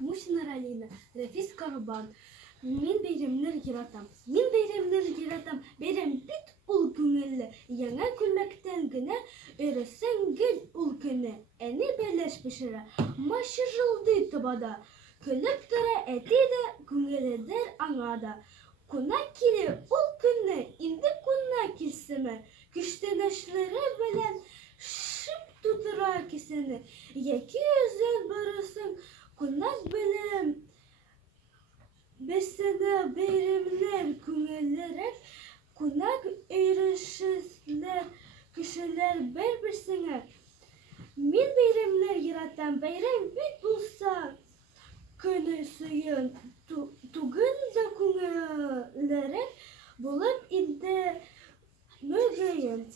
Мусина Алина, Рафис Карабан. Мен бәйремнәр яратам. Мен бәйремнәр яратам. Бәйрем бит ул күңелле. Яңа күлмәктән генә өресәң гел ул көне. Әни бәлеш пешерә. Машырылды табада. Көлеп тора әти дә, күңеледер аңа да. Куна киле ул көне, инде куна килсеме. Күчтәнәшләре белән шып тутыра кисене. Яки үзен барысың кунак белән. Бесене бәйремнәр күңеллерәк, кунак өйрәшәсләр кешеләр бер-берсенә. Мин бәйремнәр яратам, бәйрәм бит булса көне сөйен, түгел дә күңеллерәк булып инде мөгаен.